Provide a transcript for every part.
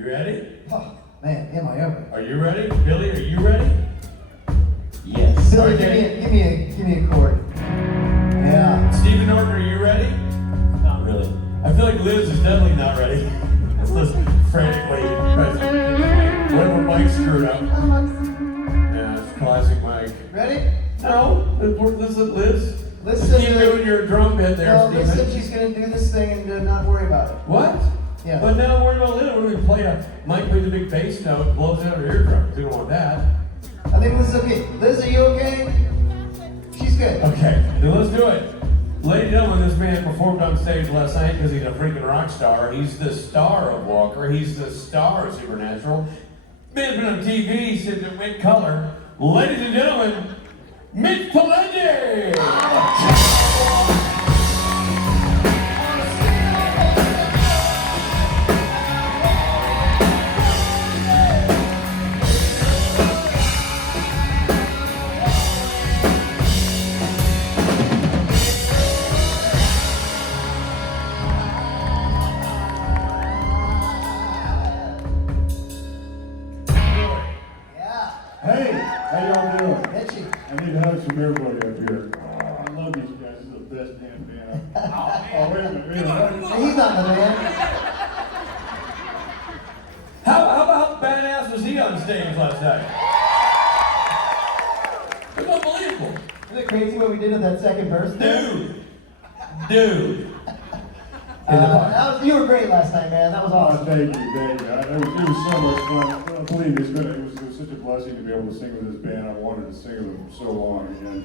You ready? Oh, man, am I ever? Are you ready? Billy, are you ready? Yes. Billy, Okay. give me a chord. Yeah. Stephen Norton, are you ready? Not really. I feel like Liz is definitely not ready. Liz frantically tries to whatever Mike screwed up. Yeah, it's classic Mike. Ready? No, listen, Liz. Listen. Keep doing your drum bit there, No, Stephen. listen, she's gonna do this thing and not worry about it. What? Yeah. But now we're about Liz. We're gonna play Mike plays a big bass note, blows out her eardrum. We don't want that. I think Liz is okay. Liz, are you okay? She's good. Okay, then let's do it. Ladies and gentlemen, this man performed on stage last night because he's a freaking rock star. He's the star of Walker. He's the star of Supernatural. Man's been on TV since it went color. Ladies and gentlemen, Mitch Pileggi! Hey, how y'all doing? Mitchie. I need hugs from everybody up here. Oh, I love these guys. This is the best damn band. Oh, wait a minute. He's not the man. How badass was he on stage last night? It was unbelievable. Isn't it crazy what we did in that second verse? Dude. You were great last night, man. That was Oh, awesome. thank you. It was so much fun. Well, believe me, it was such a blessing to be able to sing with this band. I wanted to sing with them for so long, and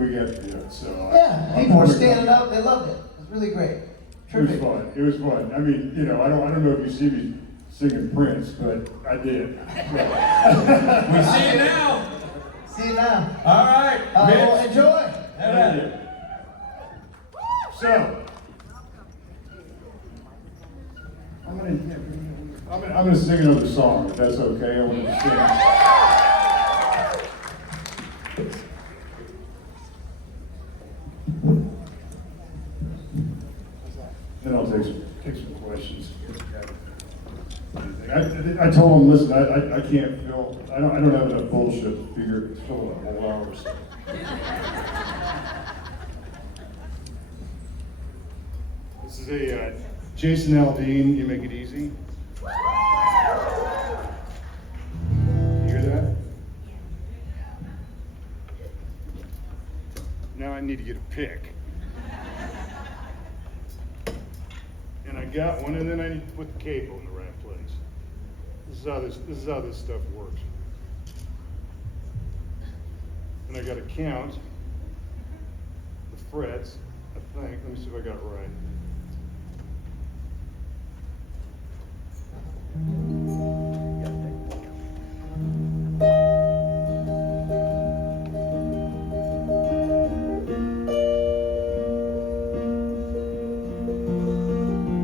we got to do it. So Yeah, people were standing up. They loved it. It was really great. Terrific. It was fun. I mean, I don't know if you see me singing Prince, but I did. We see you now. See you now. All right, Well, Mitch. enjoy. Thank you. So, I'm gonna sing another song, if that's okay. I want to sing. Then I'll take some questions. I told him, listen, I can't fill, I don't have enough bullshit to fill a whole hour. This is a Jason Aldean, You Make It Easy. You hear that? Now I need to get a pick. And I got one, and then I need to put the cable in the right place. This is how this stuff works. And I got to count the frets, I think. Let me see if I got it right.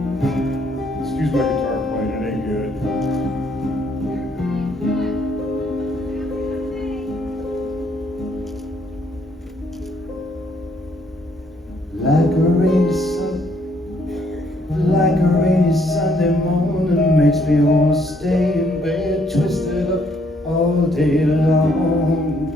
Excuse my guitar playing, it ain't good. Like a rainy Sunday morning makes me wanna stay in bed, twisted up all day long.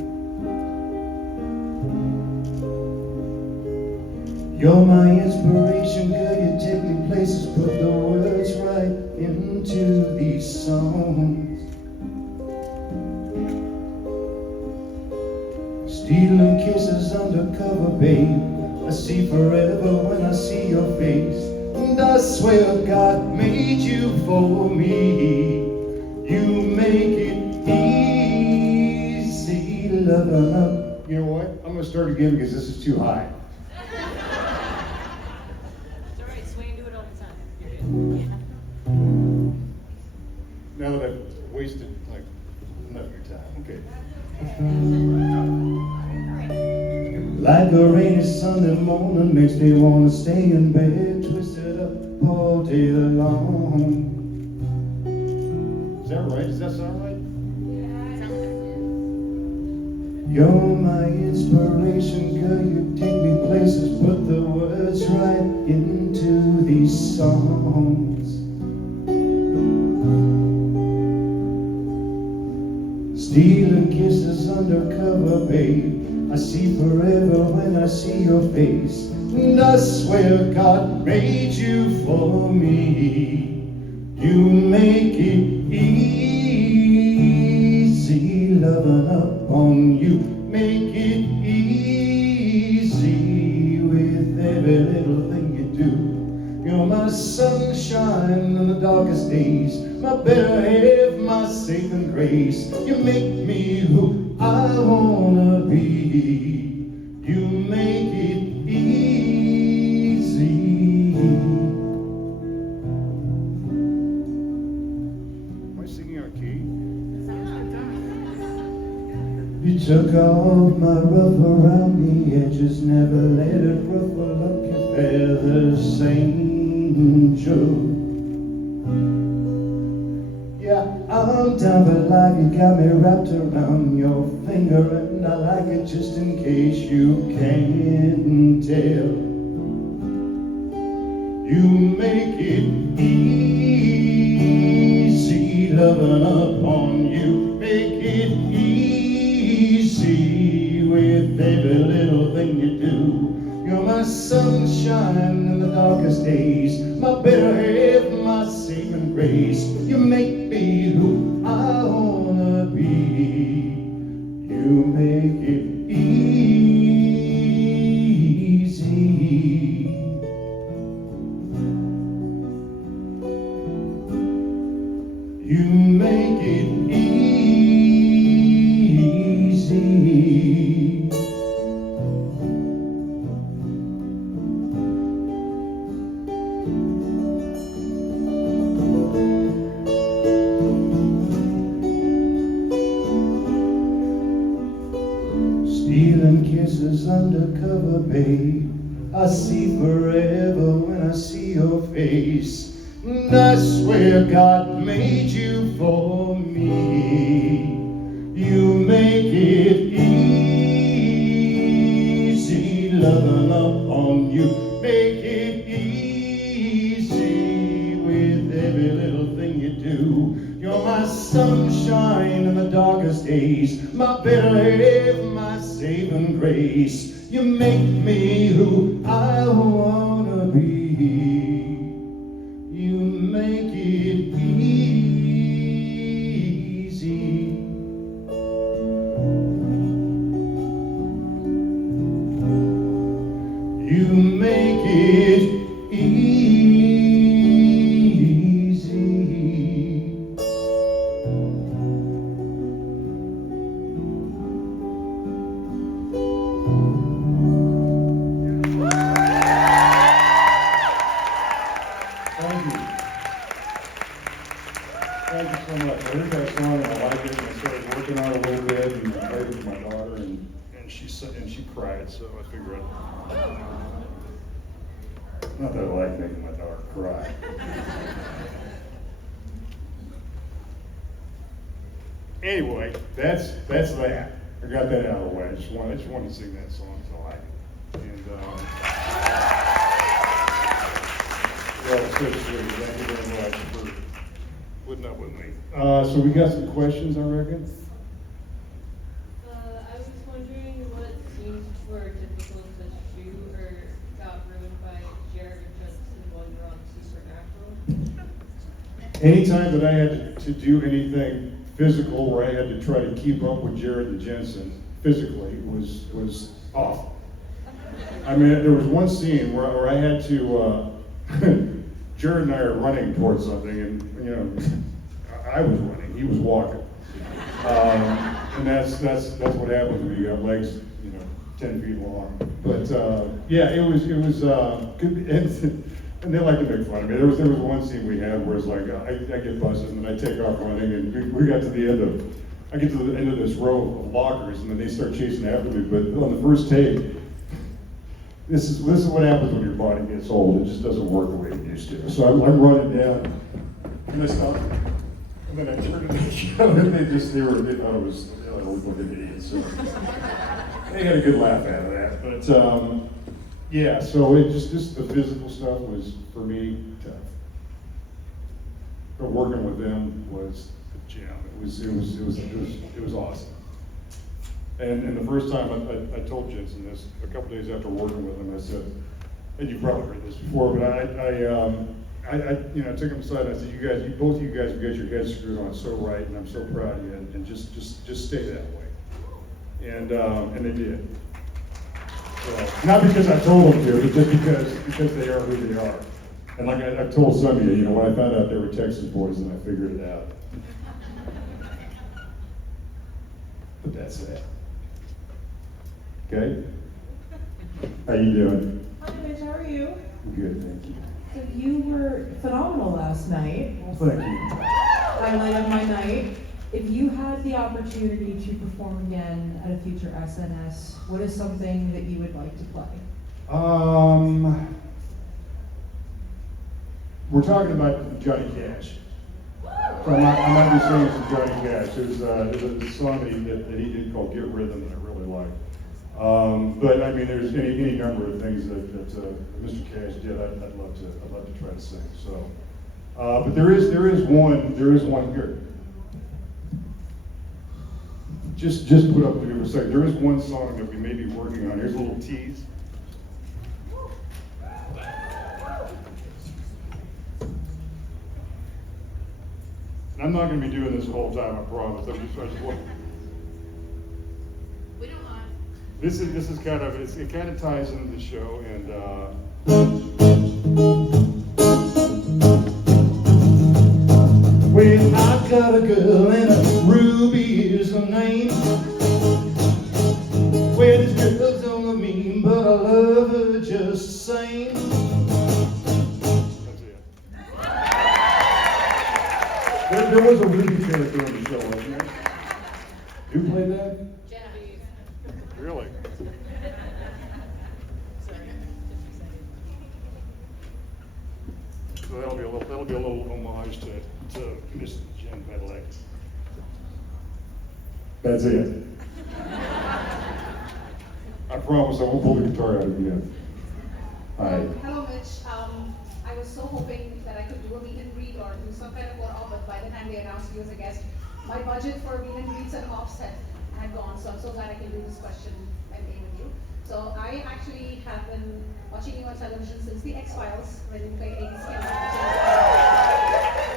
You're my inspiration, girl, you take me places, put the words right into these songs. Stealing kisses undercover, babe, I see forever when I see your face. And I swear God made you for me. You make it easy, love. You know what? I'm gonna start again because this is too high. It's all right, Swain, do it all the time. You're good. Now that I've wasted like enough of your time. Okay. Like a rainy Sunday morning makes me wanna stay in bed, twisted up all day long. Is that right? Does that sound right? You're my inspiration, girl, you take me places, put the words right into these songs. Stealing kisses undercover, babe. I see forever when I see your face. And I swear God made you for me. You make it easy loving up on you. Make it easy with every little thing you do. You're my sunshine in the darkest days, my better half, my saving grace. You make me who I wanna be. You make it easy. Am I singing on key? You took off my ruff around the edges, never let it ruffle up your feathers, angel. Yeah, I'm down for life, you got me wrapped around your finger, and I like it just in case you can't tell. You make it easy loving up on you. Make it easy with every little thing you do. You're my sunshine in the darkest days, my better half, my saving grace. You make me who I wanna be. You make it easy. You make it easy. Stealing kisses undercover, babe. I see forever when I see your face. And I swear God made you for me. You make it easy loving up on you. Make it easy with every little thing you do. You're my sunshine in the darkest days, my better half, my saving grace. You make me who I wanna be. You make it easy. You make it easy. Thank you. Thank you so much. I heard that song and I liked it, and I started working on it a little bit, and I played with my daughter, and she cried, so I figured not that I like making my daughter cry. Anyway, that's that. I got that out of the way. I just wanted to sing that song, so I like it. And well, seriously, thank you very much for putting up with me. So we got some questions, I reckon. I was wondering what scenes were difficult to shoot or got ruined by Jared or Justin while you were on Supernatural? Anytime that I had to do anything physical where I had to try to keep up with Jared and Jensen physically was awful. I mean, there was one scene where I had to, Jared and I are running towards something, and I was running, he was walking. And that's what happens when you got legs, 10 feet long. But yeah, it was good. And they like to make fun of me. There was one scene we had where it's like I get busted and then I take off running, and we got to the end of this row of lockers, and then they start chasing after me. But on the first take, this is what happens when your body gets old. It just doesn't work the way it used to. So I'm running down, and I stop, and then I turn to each other, and they thought I was looking idiots. So they had a good laugh out of that. But yeah, so it just the physical stuff was for me tough. But working with them was Jim. It was awesome. And the first time I told Jensen this, a couple days after working with him, I said, and you've probably heard this before, but I took him aside and I said, both of you guys have got your heads screwed on so right, and I'm so proud of you, and just stay that way. And they did. So, not because I told them to, but just because they are who they are. And like I told some of you, when I found out they were Texas boys, then I figured it out. But that's it. Okay? How you doing? Hi, Mitch, how are you? Good, thank you. So you were phenomenal last night. Thank you. Highlight of my night. If you had the opportunity to perform again at a future SNS, what is something that you would like to play? We're talking about Johnny Cash. So I might be singing some Johnny Cash. There's a song that he did called "Get Rhythm" that I really like. But I mean, there's any number of things that Mr. Cash did. I'd love to try to sing. So, but there is one here. Just put up with me for a second. There is one song that we may be working on. Here's a little tease. And I'm not going to be doing this the whole time, I promise. I just want. We don't mind. This is kind of it kind of ties into the show, and Well, I've got a girl and Ruby is her name. Well, this girl's only mean, but I love her just the same. that's it. There was a Ruby character on the show, wasn't there? Who played that? Genevieve. Really? So that'll be a little homage to Miss Jen Pileggi. That's it. I promise I won't pull the guitar out again. Hi. Hello, Mitch. I was so hoping that I could do a meet and greet or do some kind of one-off, but by the time they announced you as a guest, my budget for meet and greets and offs had gone, so I'm so glad I can do this question and game with you. So I actually have been watching you on television since the X-Files, when you played ABC.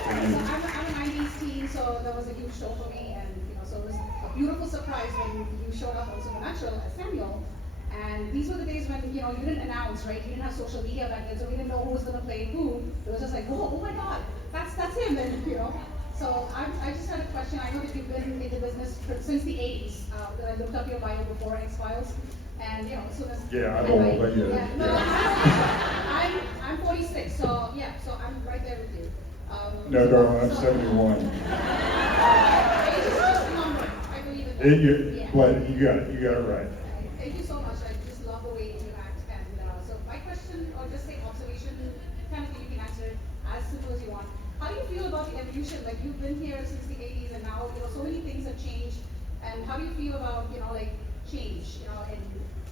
So I'm a 90s teen, so that was a huge show for me, and so it was a beautiful surprise when you showed up on Supernatural as Samuel. And these were the days when you didn't announce, right? You didn't have social media back then, so we didn't know who was going to play who. It was just like, whoa, oh my God, that's him, and So I just had a question. I know that you've been in the business since the 80s. I looked up your bio before X-Files, and as soon as Yeah, I'm old, but yeah. no, I'm 46, so yeah, so I'm right there with you. No, darling, I'm 71. Age is just a number. I believe in that. Yeah. But you got it right. Thank you so much. I just love the way you act. And so my question, or just say observation, kind of you can answer as simple as you want. How do you feel about the evolution? Like you've been here since the 80s, and now so many things have changed. And how do you feel about change, in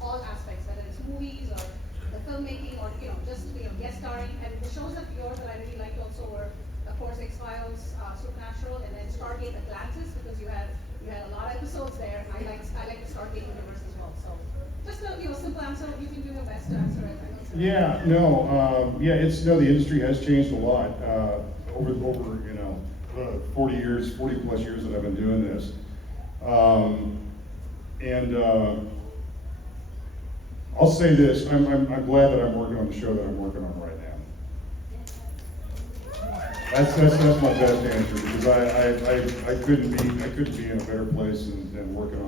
all aspects, whether it's movies or the filmmaking or just guest starring. And the shows of yours that I really liked also were, of course, X-Files, Supernatural, and then Stargate Atlantis, because you had a lot of episodes there. I like the Stargate universe as well. So just a simple answer. You can do your best to answer it. Yeah, no, the industry has changed a lot over 40 plus years that I've been doing this, I'll say this: I'm glad that I'm working on the show that I'm working on right now. That's my best answer, because I couldn't be in a better place than working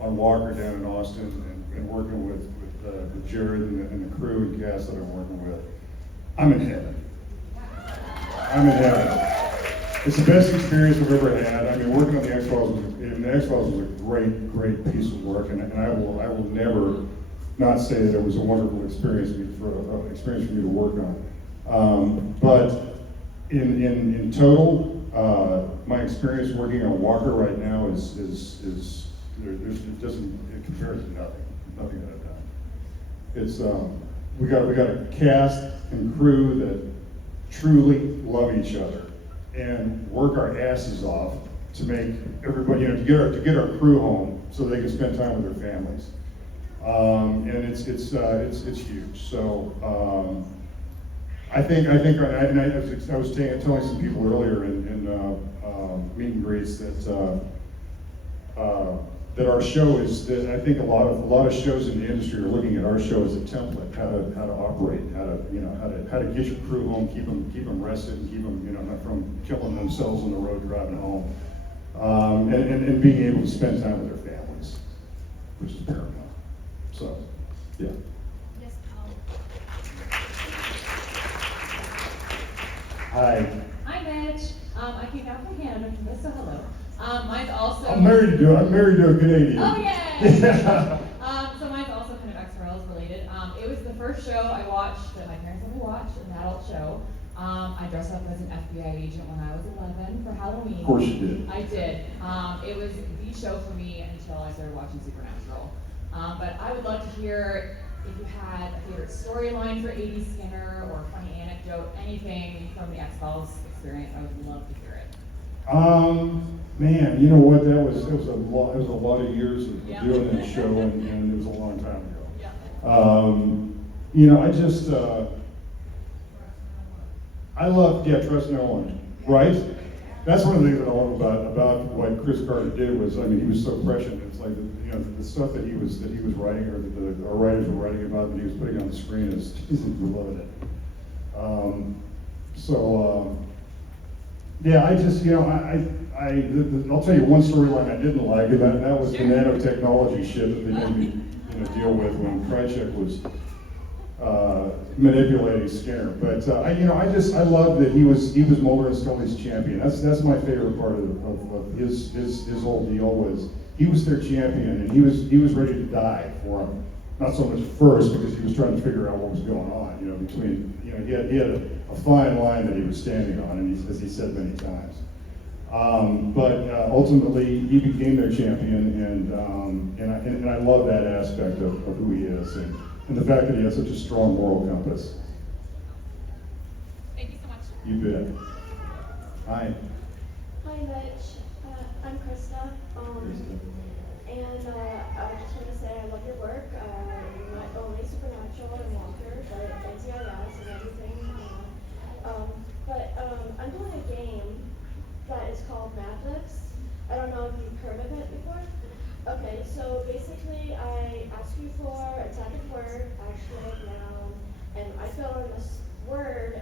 on Walker down in Austin and working with Jared and the crew and cast that I'm working with. I'm in heaven. It's the best experience I've ever had. I mean, working on the X-Files was a great piece of work, and I will never not say that it was a wonderful experience for me to work on. But in total, my experience working on Walker right now it compares to nothing that I've done. It's we got a cast and crew that truly love each other and work our asses off to make everybody, you know, to get our crew home so they can spend time with their families. And it's huge. So I was telling some people earlier in meet and greets that that our show is, that I think a lot of shows in the industry are looking at our show as a template, how to operate, how to get your crew home, keep them rested, and keep them, you know, not from killing themselves on the road driving home, and being able to spend time with their families, which is paramount. So, yeah. Yes, Hi. Hi, Mitch. I came down from Canada from this, so hello. Mine's also. I'm married to a Canadian. Oh, yay! So mine's also kind of X-Files related. It was the first show I watched that my parents let me watch, an adult show. I dressed up as an FBI agent when I was 11 for Halloween. Of course you did. I did. It was the show for me until I started watching Supernatural. But I would love to hear if you had a favorite storyline for 80 Skinner or a funny anecdote, anything from the X-Files experience. I would love to hear it. Man, you know what? That was a lot of years of Yeah. doing that show, and it was a long time ago. Yeah. You know, I love, trust no one, right? That's one of the things that I love about what Chris Carter did was, I mean, he was so prescient. It's like, you know, the stuff that he was writing, or that our writers were writing about, that he was putting on the screen is, we loved it. Yeah, I just, you know, I'll tell you one storyline I didn't like, and that was the nanotechnology shit that they made me, you know, deal with when Krychek was manipulating Skinner. But I love that he was Mulder and Scully's champion. That's my favorite part of his whole deal was he was their champion, and he was ready to die for him. Not so much first, because he was trying to figure out what was going on, you know, between, you know, he had a fine line that he was standing on, and as he said many times. But ultimately, he became their champion, and I love that aspect of who he is, and the fact that he has such a strong moral compass. Thank you so much. You bet. Hi. Hi, Mitch. I'm Krista. And I just want to say I love your work. Not only Supernatural and Walker, but NCIS and everything. I'm doing a game that is called Madlibs. I don't know if you've heard of it before. Okay, so basically I ask you for a type of word, actually a noun, and I fill in this word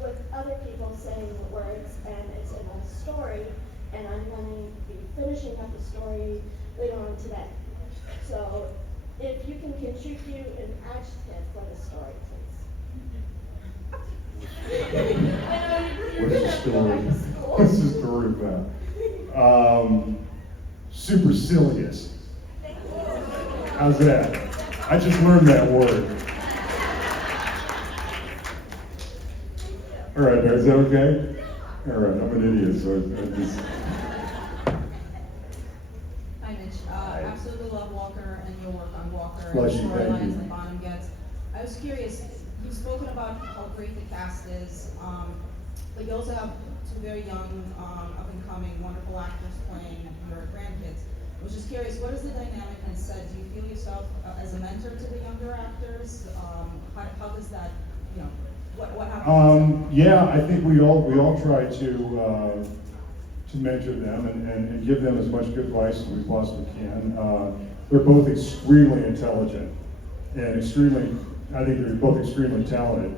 with other people saying the words, and it's in a story, and I'm going to be finishing up the story later on today. So if you can contribute an adjective for the story, please. What's the story? What's the story about? Supercilious. How's that? I just learned that word. All right, is that okay? All right, I'm an idiot, so I just... Hi, Mitch. Absolutely love Walker and your work on Walker and Bless you, thank storylines you. that Bonham gets. I was curious, you've spoken about how great the cast is, but you also have two very young, up-and-coming, wonderful actors playing your grandkids. I was just curious, what is the dynamic on set? Do you feel yourself as a mentor to the younger actors? How does that, you know, what happens? Yeah, I think we all try to mentor them and give them as much good advice as we possibly can. They're both extremely intelligent and I think they're both extremely talented.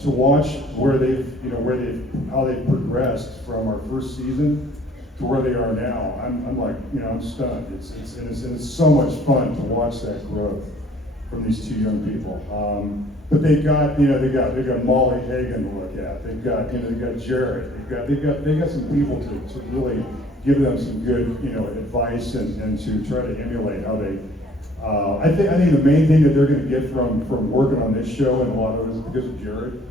To watch how they've progressed from our first season to where they are now, I'm like, you know, I'm stunned. It's so much fun to watch that growth from these two young people. But they got Molly Hagan to look at. They've got Jared. They've got some people to really give them some good, you know, advice and to try to emulate how they. I think the main thing that they're going to get from working on this show, and a lot of it is because of Jared,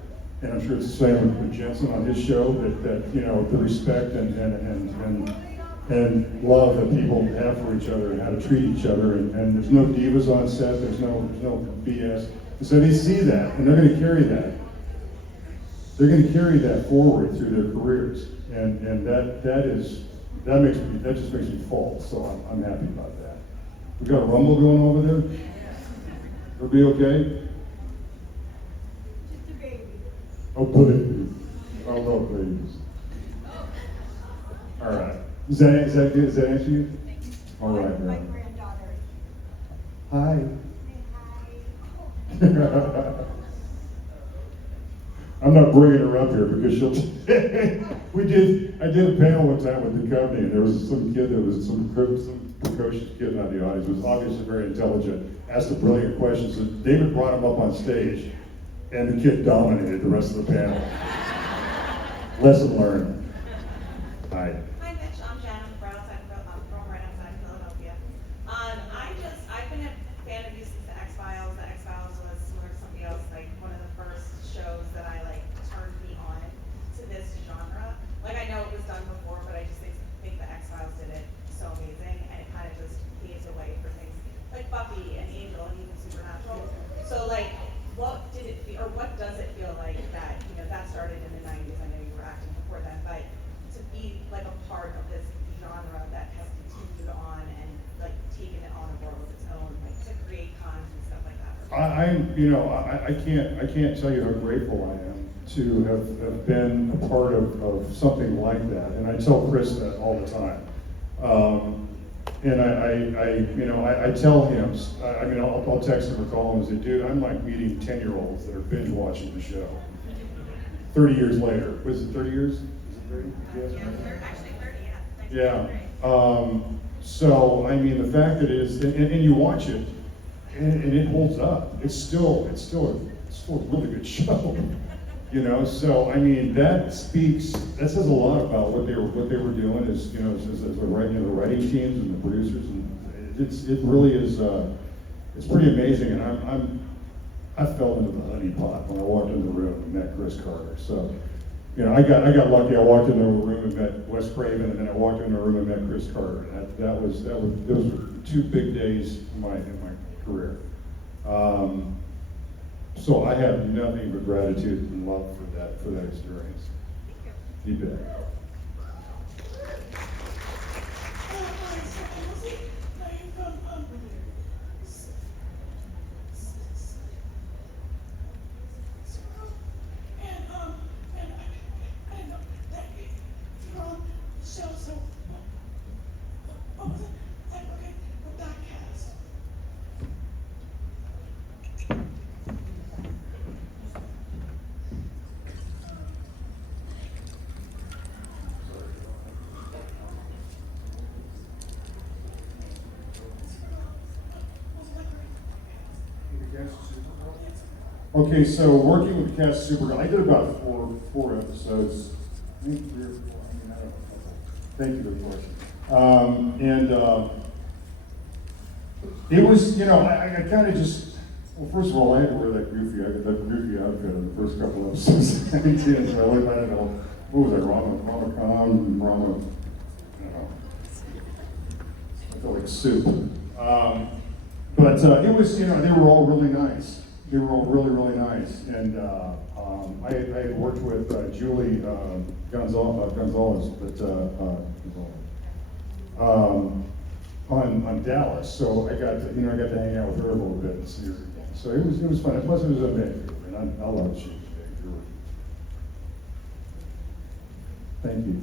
and I'm sure it's the same with Jensen on his show, that you know, the respect and love that people have for each other and how to treat each other, and there's no divas on set, there's no BS. So they see that, and they're going to carry that. They're going to carry that forward through their careers, and that is that just makes me full, so I'm happy about that. We got a rumble going over there? It'll be okay? Just a baby. Oh, baby. I love babies. All right. Is that good? Does that answer you? All right, My man. granddaughter. Hi. Say hi. I'm not bringing her up here because she'll. I did a panel one time with the company, and there was some kid that was some precocious kid in the audience, was obviously very intelligent, asked the brilliant questions, and David brought him up on stage, and the kid dominated the rest of the panel. Lesson learned. Hi. Hi Mitch, I'm Jen, I'm from right outside Philadelphia. I've been a fan of you since the X-Files. The X-Files was similar to something else, like one of the first shows that I turned me on to this genre. Like I know it was done before, but I just think the X-Files did it so amazing, and it kind of just paves the way for things like Buffy and Angel and even Supernatural. So what did it feel, or what does it feel like that, that started in the 90s, I know you were acting before then, but to be a part of this genre that has continued on and taken it on a world of its own, to create cons and stuff like that? I can't tell you how grateful I am to have been a part of something like that, and I tell Chris that all the time. And I tell him, I'll text him or call him and say, dude, I'm like meeting 10-year-olds that are binge watching the show. 30 years later. Was it 30 years? Is it 30? Yeah, actually 30, yeah. Yeah. So, the fact that it is, and you watch it, and it holds up. It's still a really good show. So that says a lot about what they were doing as the writing teams and the producers, and it really is it's pretty amazing. And I fell into the honeypot when I walked into the room and met Chris Carter. So I got lucky. I walked into a room and met Wes Craven, and then I walked into a room and met Chris Carter. And those were two big days in my career. So I have nothing but gratitude and love for that experience. You bet. Okay, so working with the cast of Supergirl, I did about four episodes. I think 3 or 4. I don't know. Thank you for the question. It was, I kind of just, well, first of all, I had to wear that goofy outfit in the first couple of episodes. So I don't know, what was I, Rama Khan, I don't know. I felt like soup. But it was, they were all really nice. They were all really, really nice. And I had worked with Julie Gonzalez, on Dallas. So I got to hang out with her a little bit and see her again. So it was fun. Plus it was a Vancouver, and I love shooting Vancouver. Thank you.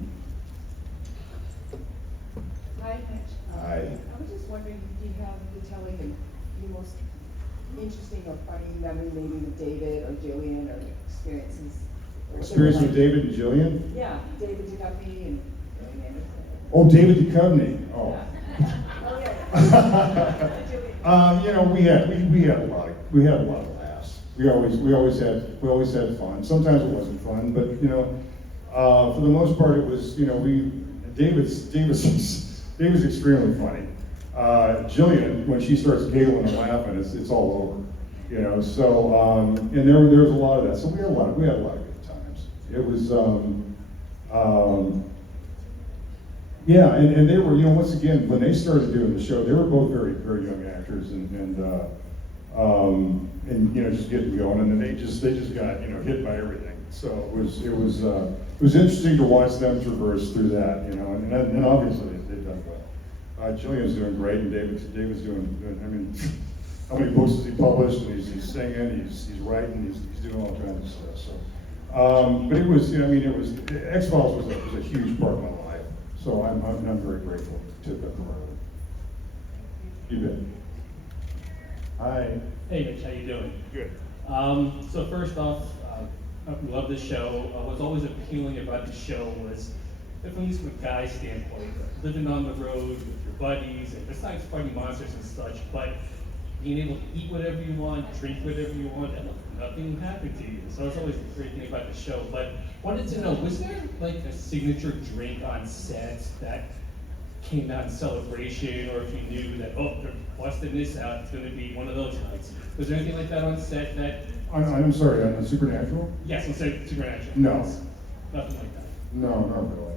Hi, Mitch. Hi. I was just wondering if you have to tell me the most interesting or funny memory maybe with David or Jillian or experiences. Experience with David and Jillian? Yeah, David Duchovny and Jillian Anderson. Oh, David Duchovny. Oh. Yeah. Oh yeah. We had a lot of laughs. We always had fun. Sometimes it wasn't fun, but for the most part it was. David's extremely funny. Jillian, when she starts giggling and laughing, it's all over. So and there was a lot of that. So we had a lot of good times. It was yeah, and they were, once again, when they started doing the show, they were both very, very young actors, and just getting going, and then they just got hit by everything. So it was was interesting to watch them traverse through that, you know, and obviously they've done well. Jillian's doing great, and David's doing, I mean, how many books has he published, and he's singing, he's writing, he's doing all kinds of stuff, so. But it was, you know, I mean, X-Files was a huge part of my life, so I'm very grateful to have been part of it. You bet. Hi. Hey Mitch, how you doing? Good. So first off, I love this show. What's always appealing about the show was, from a guy's standpoint, living on the road with your buddies, and besides fighting monsters and such, but being able to eat whatever you want, drink whatever you want, and nothing happened to you. So that's always the great thing about the show. But wanted to know, was there like a signature drink on set that came out in celebration, or if you knew that, oh, they're busting this out, it's going to be one of those nights? Was there anything like that on set that? I'm sorry, on Supernatural? Yes, on Supernatural. No. Nothing like that. No, not really.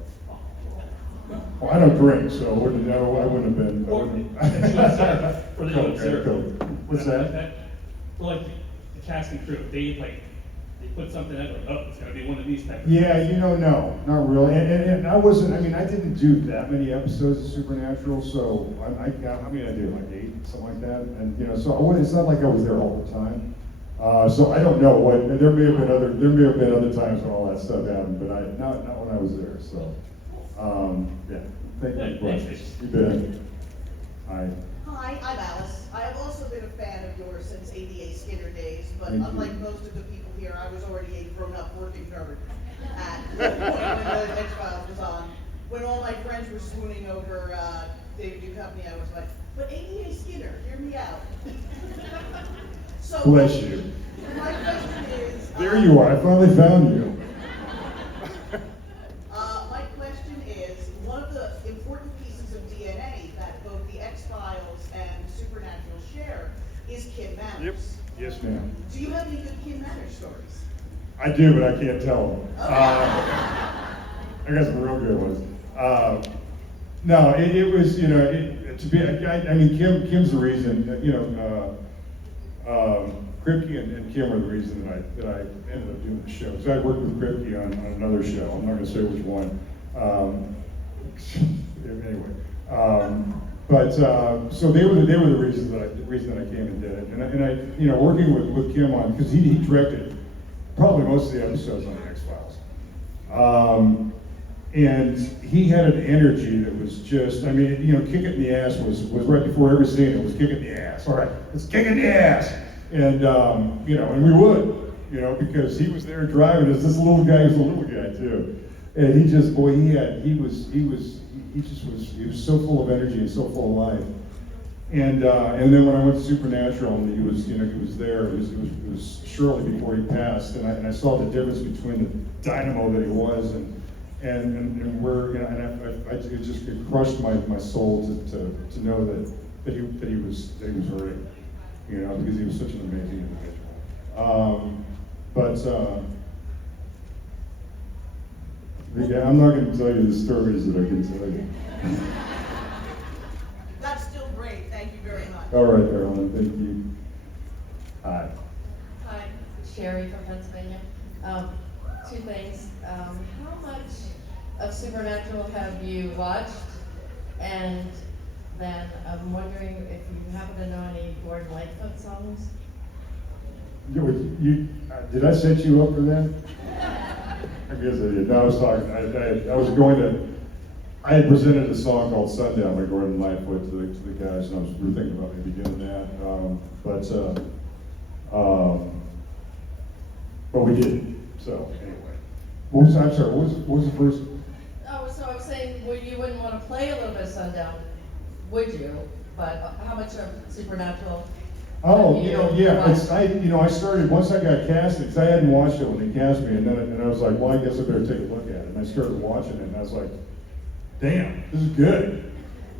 Well, I don't drink, so I wouldn't have been. Or for the observer. What's Like that? For like the cast and crew, they put something out like, oh, it's gonna be one of these types. Yeah, you know, no, not really. And I wasn't, I mean, I didn't do that many episodes of Supernatural, so I did like 8, something like that. And, you know, so it's not like I was there all the time. So I don't know what, there may have been other times when all that stuff happened, but not when I was there, so. Yeah, thank you for the question. You bet. Hi. Hi, I'm Alice. I have also been a fan of yours since ADA Skinner days, but Thank unlike you. most of the people here, I was already a grown-up working nerd at the point when the X-Files was on. When all my friends were swooning over David Duchovny, I was like, but ADA Skinner, hear me out. So, Bless you. my question is... There you are, I finally found you. My question is, one of the important pieces of DNA that both the X-Files and Supernatural share is Kim Manners. Yep. Yes, ma'am. Do you have any good Kim Manners stories? I do, but I can't tell them. I got some real good ones. No, it was, you know, I mean, Kim's the reason, you know, Kripke and Kim are the reason that I ended up doing the show. Because I worked with Kripke on another show. I'm not going to say which one. Anyway, so they were the reason that I came and did it. And I you know, working with Kim on, because he directed probably most of the episodes on the X-Files. And he had an energy that was just, I mean, you know, kick it in the ass was right before every scene. It was kick it in the ass. All right, let's kick it in the ass. And, you know, and we would, you know, because he was there driving us. This little guy was a little guy too. And he just, boy, he was so full of energy and so full of life. And then when I went to Supernatural and he was there, it was shortly before he passed. And I saw the difference between the dynamo that he was and where, you know, and it crushed my soul to know that he was hurting. You know, because he was such an amazing individual. Yeah, I'm not going to tell you the stories that I can tell you. That's still great. Thank you very much. All right, Carolyn, thank you. Hi. Hi, Sherry from Pennsylvania. 2 things. How much of Supernatural have you watched? And then I'm wondering if you happen to know any Gordon Lightfoot songs? Did I set you up for that? I guess I did. No, I was talking. I had presented a song called "Sundown" by Gordon Lightfoot to the guys, and we were thinking about maybe doing that. But we didn't. So anyway, I'm sorry. What was the first? Oh, so I was saying, well, you wouldn't want to play a little bit of Sundown, would you? But how much of Supernatural? Oh, you know, yeah. I started once I got casted because I hadn't watched it when they cast me, and I was like, well, I guess I better take a look at it. And I started watching it, and I was like, damn, this is good.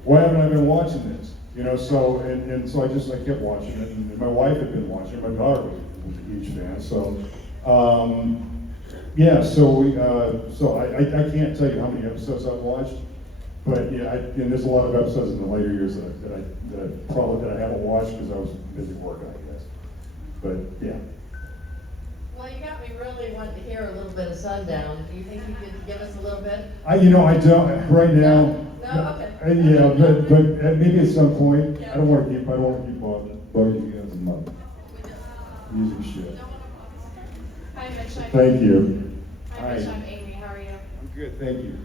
Why haven't I been watching this? You know, so so I kept watching it, and my wife had been watching it. My daughter was a huge fan. So yeah, so I can't tell you how many episodes I've watched. But yeah, and there's a lot of episodes in the later years that I haven't watched because I was busy working, I guess. But yeah. Well, you got me really wanting to hear a little bit of Sundown. Do you think you could give us a little bit? I don't right now. No? Okay. Yeah, but maybe at some point. I don't want to keep bugging you guys in my music shit. Hi, Mitch. Thank you. Hi, Mitch. I'm Amy. How are you? I'm good, thank you.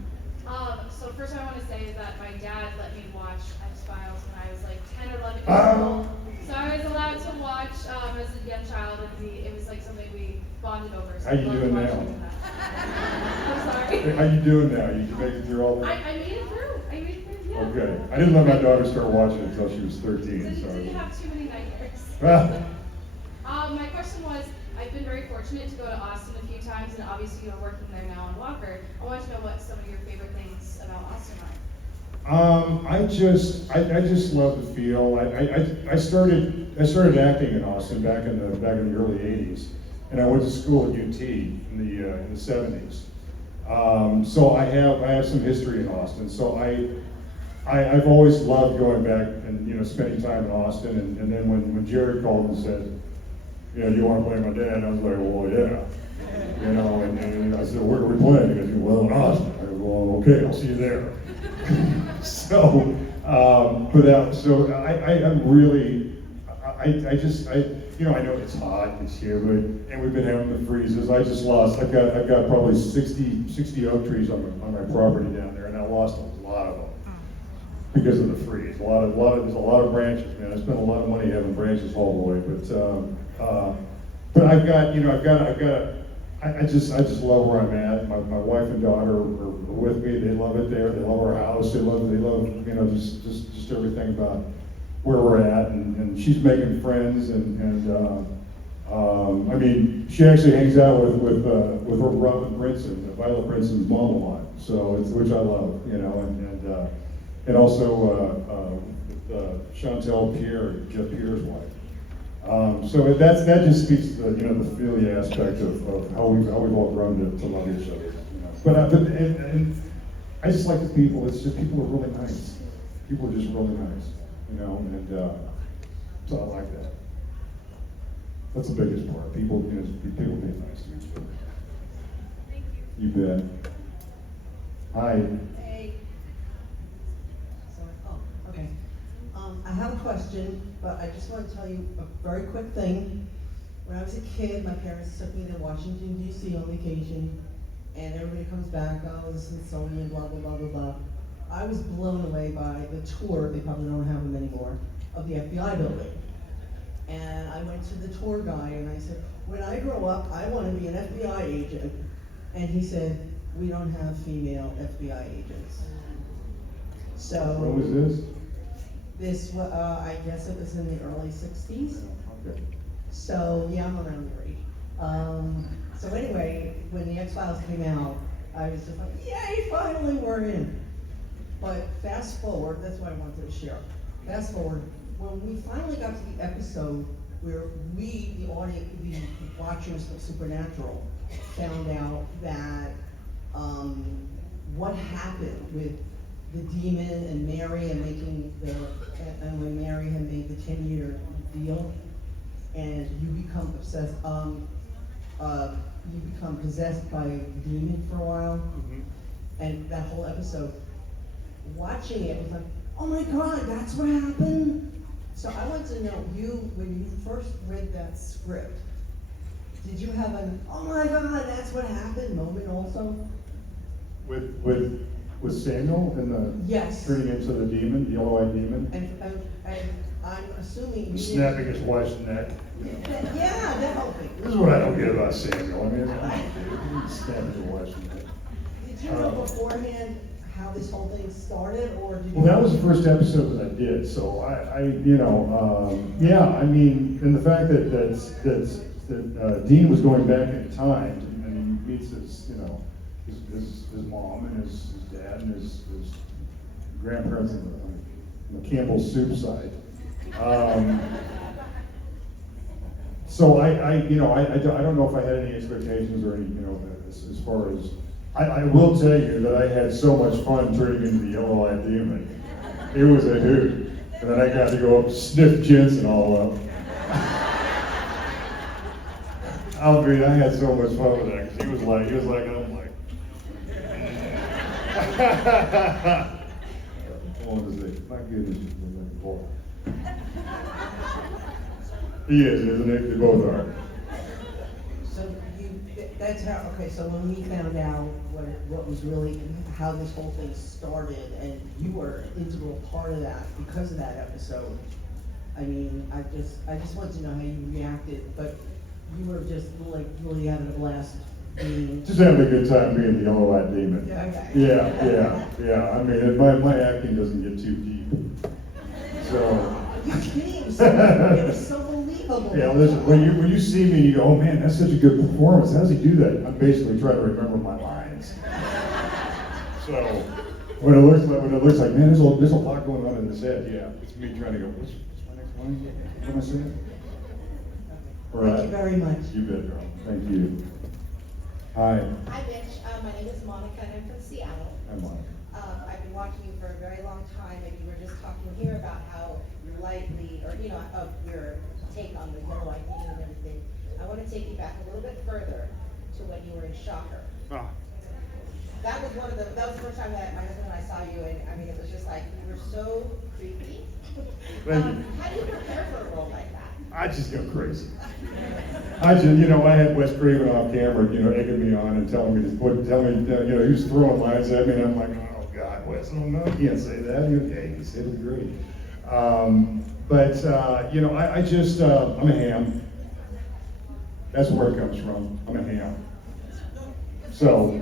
So first I want to say is that my dad let me watch X-Files when I was like 10 or 11 years old. So I was allowed to watch as a young child, and it was like something we bonded over. So How you I loved doing watching now? that. I'm sorry. How you doing now? You make it through all that? I made it through. Yeah. Okay. I didn't let my daughter start watching it until she was 13. Didn't have too many nightmares. My question was, I've been very fortunate to go to Austin a few times, and obviously you're working there now in Walker. I wanted to know what some of your favorite things about Austin are. I just love the feel. I started acting in Austin back in the early '80s, and I went to school at UT in the '70s. So I have some history in Austin. So I've always loved going back and spending time in Austin. And then when Jerry called and said, do you want to play my dad? I was like, well, yeah. And I said, where are we playing? He goes, well, in Austin. I go, well, okay, I'll see you there. So, I'm really, I know it's hot, it's humid, and we've been having the freezes. I've got probably 60 oak trees on my property down there, and I lost a lot of them because of the freeze. There's a lot of branches, man. I spent a lot of money having branches hauled away, but I just love where I'm at. My wife and daughter are with me. They love it there. They love our house. They love just everything about where we're at. And she's making friends. I mean, she actually hangs out with Robin Brinson, Violet Brinson's mom a lot. So which I love, and also with Chantel Pierre, Jeff Pierre's wife. So that just speaks to the philia aspect of how we've all grown to love each other. But I just like the people. It's just people are really nice. People are just really nice, and so I like that. That's the biggest part. People being nice to each other. Thank you. You bet. Hi. Hey. Sorry. Oh, okay. I have a question, but I just want to tell you a very quick thing. When I was a kid, my parents took me to Washington, D.C. on vacation, and everybody comes back, oh, the Smithsonian, blah, blah, blah, blah, blah. I was blown away by the tour, they probably don't have them anymore, of the FBI building. And I went to the tour guy and I said, when I grow up, I want to be an FBI agent. And he said, we don't have female FBI agents. So. What was this? This, I guess it was in the early 60s. Okay. So, yeah, I'm around your age. So anyway, when the X-Files came out, I was just like, yay, finally we're in. But fast forward, that's what I wanted to share. Fast forward, when we finally got to the episode where we, the audience, the watchers of Supernatural, found out that what happened with the demon and Mary and and when Mary had made the 10-year deal, and you become obsessed, you become possessed by a demon for a while, and that whole episode, watching it was like, oh my God, that's what happened? So I want to know, when you first read that script, did you have an, oh my God, that's what happened moment also? With Samuel and the yes. turning into the demon, the yellow-eyed demon? And I'm assuming you snapping his wife's neck. Yeah, that whole thing. This is what I don't get about Samuel. I mean, snapping his wife's neck. Did you know beforehand how this whole thing started, or did you? Well, that was the first episode that I did, so yeah, I mean, and the fact that Dean was going back in time, and he meets his mom and his dad and his grandparents on the Campbell's soup side. So I don't know if I had any expectations or any, as far as, I will tell you that I had so much fun turning into the yellow-eyed demon. It was a hoot. And then I got to go up, sniff Jensen all up. I mean, I had so much fun with that because he was like, and I'm like. What was it? My goodness, he's like a boy. He is, isn't he? They both are. So that's how, okay, so when we found out what was really, how this whole thing started, and you were an integral part of that because of that episode, I mean, I just want to know how you reacted, but you were just like really having a blast being. Just having a good time being the yellow-eyed demon. Okay. Yeah. I mean, my acting doesn't get too deep. So. You came, it was so believable. Yeah, listen, when you see me, you go, oh man, that's such a good performance. How does he do that? I'm basically trying to remember my lines. So when it looks like, man, there's a lot going on in his head. Yeah, it's me trying to go, what's my next line? What am I saying? All right. Thank you very much. You bet, girl. Thank you. Hi. Hi, Mitch. My name is Monica, and I'm from Seattle. I'm Monica. I've been watching you for a very long time, and you were just talking here about how you lightly, or of your take on the yellow ID and everything. I want to take you back a little bit further to when you were in Shocker. Oh. That was that was the first time that my husband and I saw you, and I mean, it was just like, you were so creepy. Thank you. How do you prepare for a role like that? I just go crazy. I had Wes Craven off camera, egging me on and telling me, he was throwing lines at me, and I'm like, oh God, Wes, oh no, you can't say that. Okay, he said it great. I'm a ham. That's where it comes from. I'm a ham. So.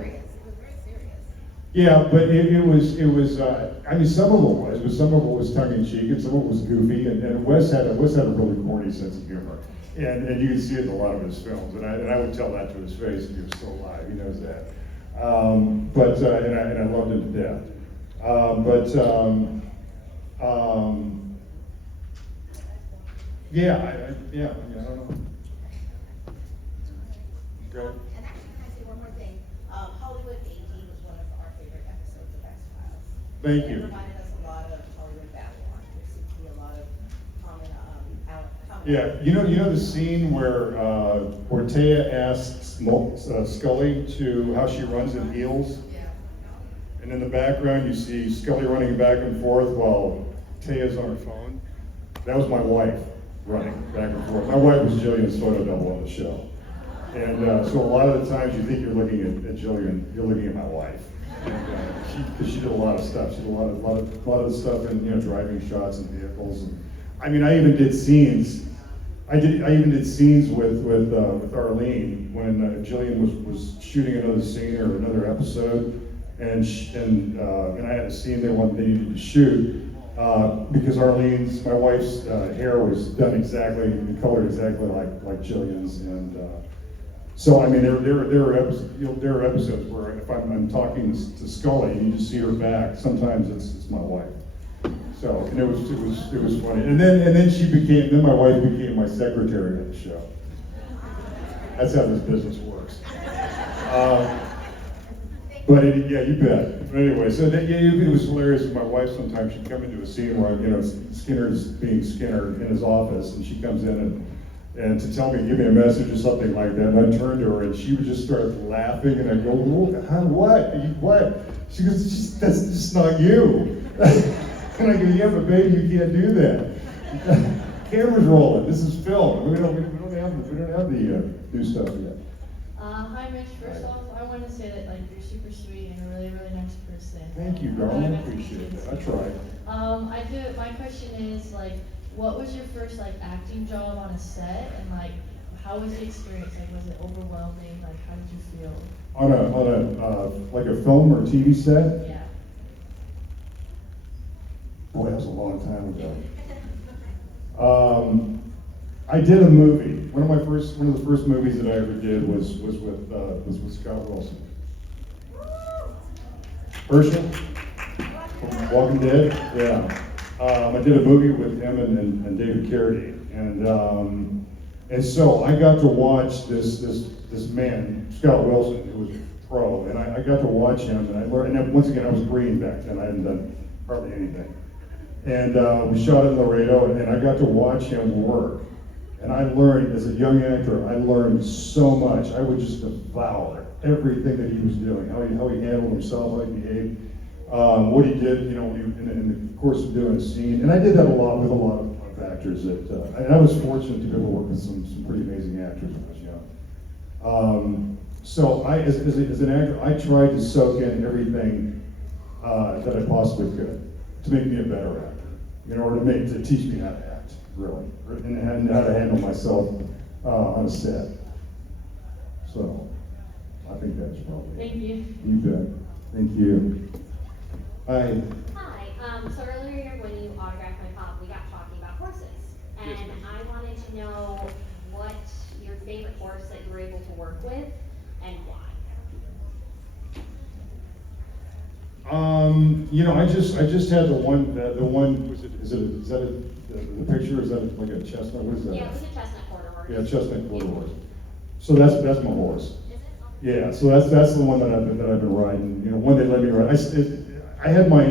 Yeah, but it was. I mean, some of it was, but some of it was tongue in cheek, and some of it was goofy. And Wes had a really corny sense of humor, and you can see it in a lot of his films. And I would tell that to his face if he was still alive. He knows that. And I loved him to death. I don't know. Okay. And actually, can I say one more thing? Hollywood 18 was one of our favorite episodes of X-Files. Thank you. It reminded us a lot of Hollywood Babylon. There seemed to be a lot of common. Yeah, you know the scene where Taya asks Scully to how she runs in heels? Yeah. And in the background you see Scully running back and forth while Taya's on her phone. That was my wife running back and forth. My wife was Jillian's photo double on the show. And so a lot of the times you think you're looking at Jillian, you're looking at my wife. Because she did a lot of stuff. She did a lot of stuff in driving shots and vehicles. And, I mean, I even did scenes. I even did scenes with Arlene when Jillian was shooting another scene or another episode, and I had a scene they needed to shoot because my wife's hair was done exactly and colored exactly like Jillian's, and so I mean there are episodes where if I'm talking to Scully and you just see her back, sometimes it's my wife. So, and it was funny. And then my wife became my secretary on the show. That's how this business works. You bet. But anyway, so it was hilarious. My wife sometimes she'd come into a scene where Skinner's being Skinner in his office, and she comes in and to tell me, give me a message or something like that. And I turned to her and she would just start laughing, and I go, what? She goes, that's just not you. And I go, yeah, but baby, you can't do that. Camera's rolling. This is film. We don't have the new stuff yet. Hi, Mitch. First off, I want to say that you're super sweet and a really, really nice person. Thank you, darling. I appreciate that. I tried. My question is what was your first acting job on a set, and how was the experience? Was it overwhelming? How did you feel? On a film or TV set? Yeah. Boy, that was a long time ago. I did a movie. One of the first movies that I ever did was with Scott Wilson. Herschel from Walking Dead. Yeah. I did a movie with him and David Carradine, and so I got to watch this man, Scott Wilson, who was a pro, and I got to watch him, and I learned. And once again, I was green back then. I hadn't done hardly anything. And we shot in Laredo, and I got to watch him work. And I learned, as a young actor, I learned so much. I would just devour everything that he was doing, how he handled himself, how he behaved, what he did, you know, in the course of doing a scene. And I did that a lot with a lot of actors. And I was fortunate to be able to work with some pretty amazing actors when I was young. So as an actor, I tried to soak in everything that I possibly could to make me a better actor, you know, or to teach me how to act, really, and how to handle myself on a set. So I think that's probably. Thank you. You bet. Thank you. Hi. Hi. So earlier when you autographed my pop, we got talking about horses, and I wanted to know what your favorite horse that you were able to work with, and why. You know, I just had the one. Is that the picture? Is that like a chestnut? What is that? Yeah, it was a chestnut quarter horse. Yeah, chestnut quarter horse. So that's my horse. Yeah, so that's the one that I've been riding. You know, one they let me ride. I had my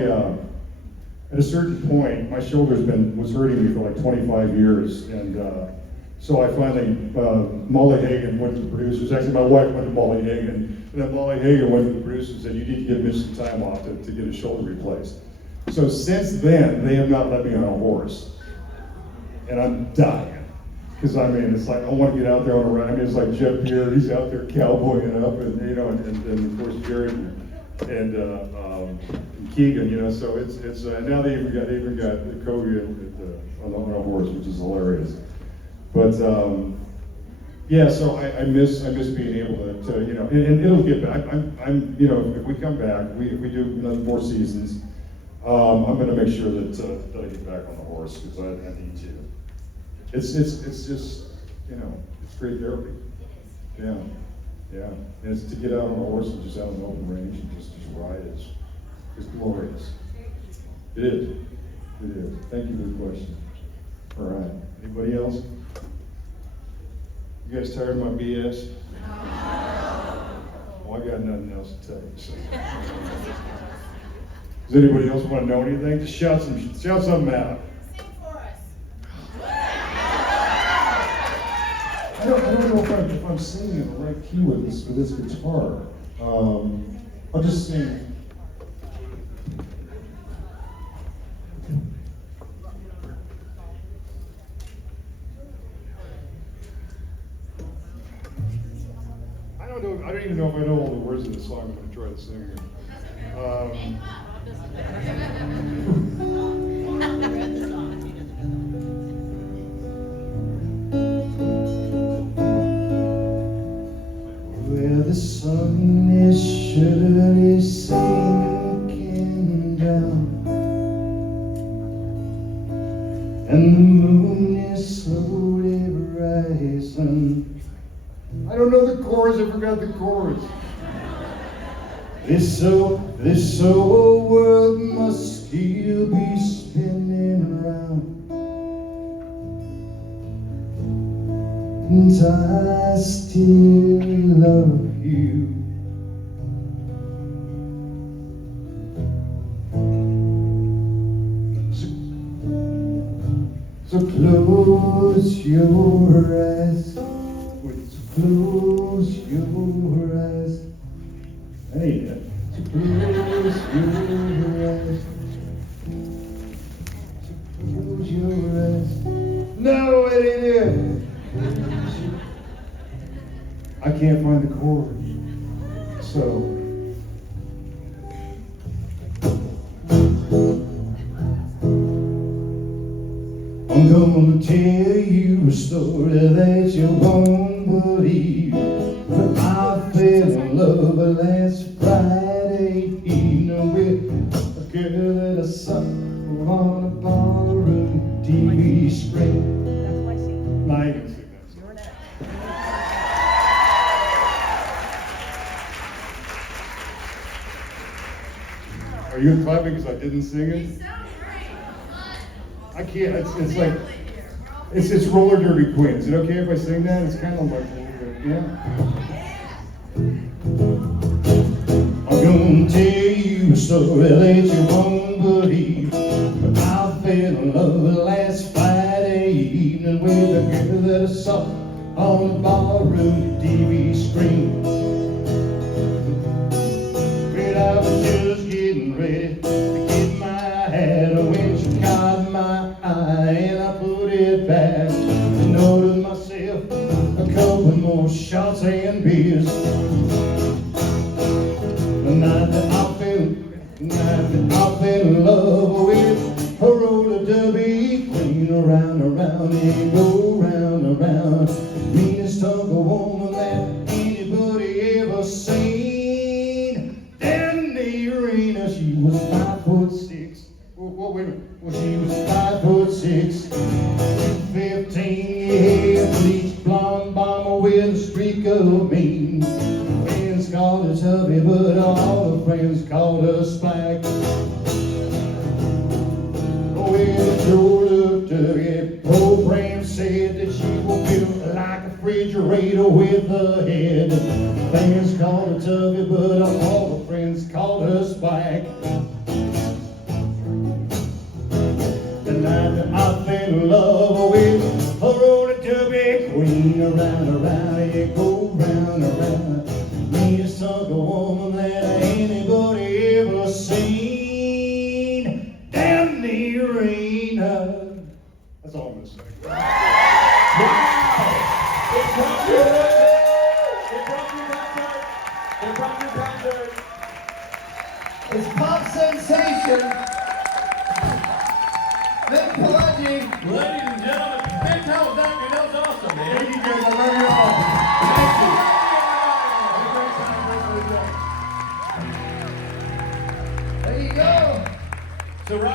at a certain point, my shoulder's was hurting me for like 25 years, and so I finally Molly Hagan went to the producers. Actually, my wife went to Molly Hagan, and then Molly Hagan went to the producers and said, "You need to give Mitch some time off to get his shoulder replaced." So since then, they have not let me on a horse, and I'm dying. Because I mean, it's like I want to get out there on a ride. I mean, it's like Jeff Beard, he's out there cowboying up, and you know, and of course Jared and Keegan, you know. So it's now they even got Kobe on a horse, which is hilarious. But yeah, so I miss being able to you know, and it'll get back. I'm you know, if we come back, if we do another 4 seasons, I'm going to make sure that I get back on the horse because I need to. It's just, you know, it's great therapy. Yeah, yeah. And it's to get out on a horse and just out in the open range and just ride is glorious. It is. It is. Thank you for the question. All right. Anybody else? You guys tired of my BS? Well, I got nothing else to tell you. So. Does anybody else want to know anything? Just shout something out. I don't know if I'm singing in the right key with this guitar. I'll just sing. I don't even know if I know all the words of the song. I'm going to try to sing it. Where the sun is surely sinking down, and the moon is slowly rising. I don't know the chorus, I forgot the chorus. This old world must still be spinning around, and I still love you. So close your eyes. Close your eyes. I need that. So close your eyes. So close your eyes. No, it ain't it. I can't find the chord. So. I'm gonna tell you a story that you won't believe. But I fell in love last Friday evening with a girl that I saw on a ballroom TV screen. No, I ain't gonna sing that. Are you clapping because I didn't sing it? I can't. It's like it's roller derby queen. Is it okay if I sing that? It's kind of like yeah. I'm gonna tell you a story that you won't believe. But I fell in love last Friday evening riding with a girl that I saw on the ballroom TV screen. But I was just getting ready to get my hat when she caught my eye and I put it back. And ordered myself a couple more shots and beers. The night that I fell in love with a roller derby queen. Around, around, and go round, around. Meanest uncle woman that anybody ever seen. Down in the arena, she was 5'6". Wait a minute. Well, she was 5'6". 15-year bleached blonde bomber with a streak of mean. Friends called her Tubby, but all her friends called her Spike. With a roller derby program said that she was built like a refrigerator with a head. Fans called her Tubby, but all her friends called her Spike. The night that I fell in love with a roller derby queen. Around, around, yeah, go round, around. Meanest uncle woman that anybody ever seen. Down the arena. That's all I'm gonna say. It brought you concert. It's pop sensation. Mitch Pileggi. Ladies and gentlemen, big time, Dr. That was awesome, man. Thank you guys, I love you all. Thank you. There you go. So, Rob,